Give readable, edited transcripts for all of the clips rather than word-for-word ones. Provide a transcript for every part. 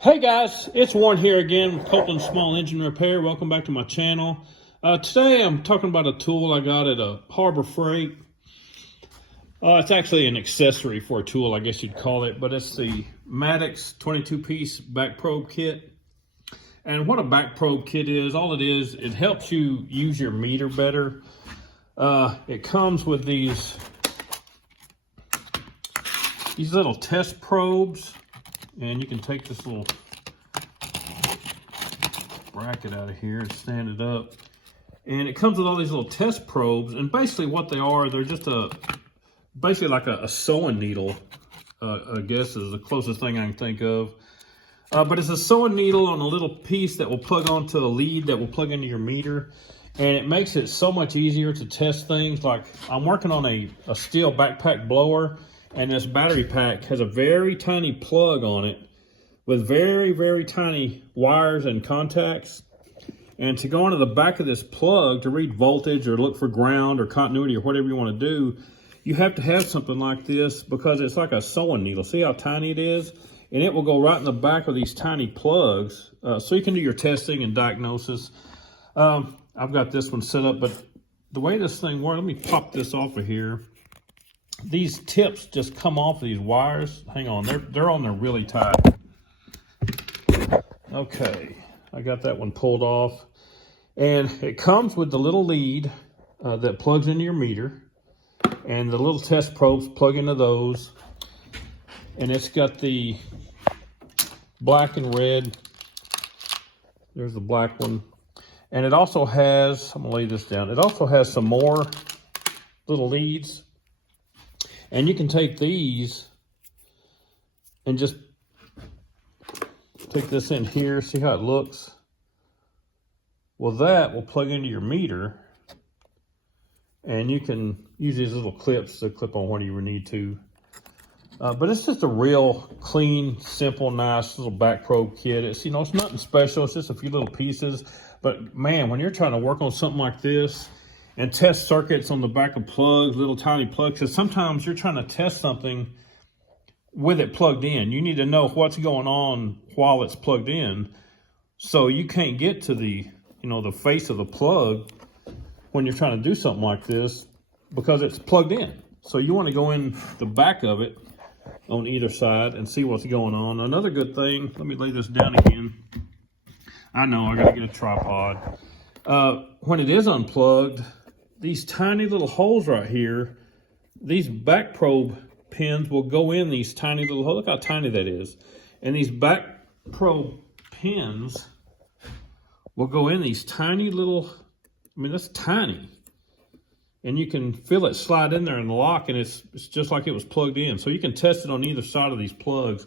Hey guys, it's Warren here again with Copeland Small Engine Repair. Welcome back to my channel. Today I'm talking about a tool I got at a Harbor Freight. It's actually an accessory for a tool, I guess you'd call it, but it's the Maddox 22-piece back probe kit. And what a back probe kit is, all it is, it helps you use your meter better. It comes with these little test probes. And you can take this little bracket out of here and stand it up. And it comes with all these little test probes. And basically what they are, they're just basically like a sewing needle, I guess is the closest thing I can think of. But it's a sewing needle on a little piece that will plug onto a lead that will plug into your meter. And it makes it so much easier to test things. Like I'm working on a steel backpack blower. And this battery pack has a very tiny plug on it with very, very tiny wires and contacts. And to go into the back of this plug to read voltage or look for ground or continuity or whatever you want to do, you have to have something like this because it's like a sewing needle. See how tiny it is? And it will go right in the back of these tiny plugs so you can do your testing and diagnosis. I've got this one set up, but the way this thing works, let me pop this off of here. These tips just come off of these wires. Hang on, they're on there really tight. Okay, I got that one pulled off. And it comes with the little lead that plugs into your meter. And the little test probes plug into those. And it's got the black and red. There's the black one. And it also has, I'm gonna lay this down. It also has some more little leads. And you can take these and just take this in here, see how it looks? Well, that will plug into your meter and you can use these little clips to clip on whatever you need to. But it's just a real clean, simple, nice little back probe kit. It's, you know, it's nothing special. It's just a few little pieces. But man, when you're trying to work on something like this, and test circuits on the back of plugs, little tiny plugs, because sometimes you're trying to test something with it plugged in. You need to know what's going on while it's plugged in. So you can't get to the, you know, the face of the plug when you're trying to do something like this because it's plugged in. So you want to go in the back of it on either side and see what's going on. Another good thing, let me lay this down again. I know, I gotta get a tripod. When it is unplugged, these tiny little holes right here, these back probe pins will go in these tiny little holes. Look how tiny that is. And these back probe pins will go in these tiny little, I mean, that's tiny. And you can feel it slide in there and lock, and it's just like it was plugged in. So you can test it on either side of these plugs.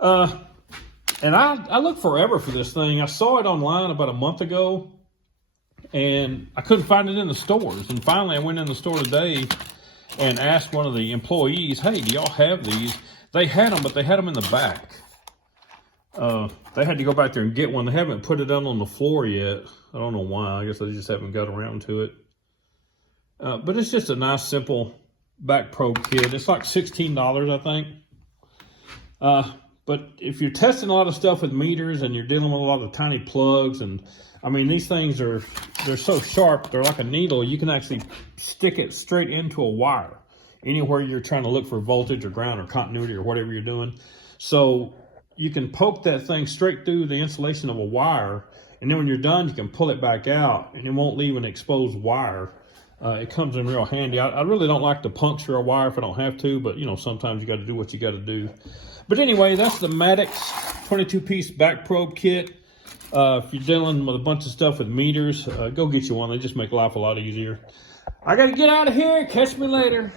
And I looked forever for this thing. I saw it online about a month ago. And I couldn't find it in the stores. And finally, I went in the store today and asked one of the employees, hey, do y'all have these? They had them, but they had them in the back. They had to go back there and get one. They haven't put it out on the floor yet. I don't know why. I guess they just haven't got around to it. But it's just a nice, simple back probe kit. It's like $16, I think. But if you're testing a lot of stuff with meters and you're dealing with a lot of tiny plugs, and I mean, these things they're so sharp, they're like a needle. You can actually stick it straight into a wire anywhere you're trying to look for voltage or ground or continuity or whatever you're doing. So you can poke that thing straight through the insulation of a wire, and then when you're done, you can pull it back out and it won't leave an exposed wire. It comes in real handy. I really don't like to puncture a wire if I don't have to, but you know, sometimes you got to do what you got to do. But anyway, that's the Maddox 22-piece back probe kit. If you're dealing with a bunch of stuff with meters, go get you one. They just make life a lot easier. I got to get out of here. Catch me later.